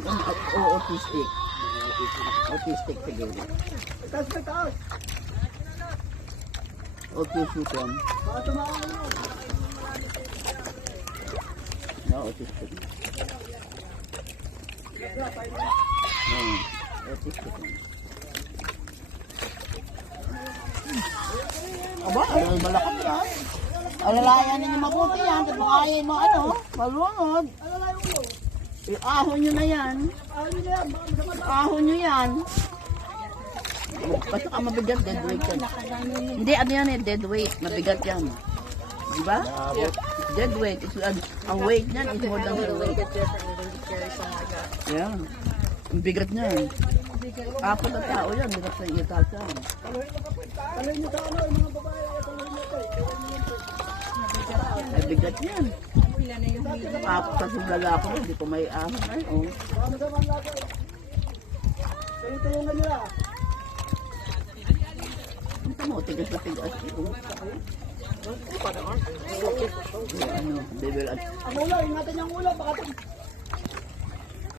Autistic. Autistic siguro. Taas. Autistic. No, autistic. Autistic. Aba, malakad yan. Alalayan ninyo mabuti yan. Tabukayin mo malunod. Ahon nyo na yan. Ahon nyo yan. Basta ka mabigat, dead weight yan. Hindi, ano yan dead weight. Mabigat yan. Diba? Dead weight. Ang weight niyan is more than the weight. Yeah. Ang bigat niyan. Apat na tao yan. Bigat sa itas yan. Talay nyo sa ano, mga babae. Ay, bigat yan. Apat kasi lalaki. Hindi ko may ahon. Ay, oh. Tulungan nila. Ito mo, tigas na tigas. Ano, devil at Ang ulo, ingatan yung ulo. Baka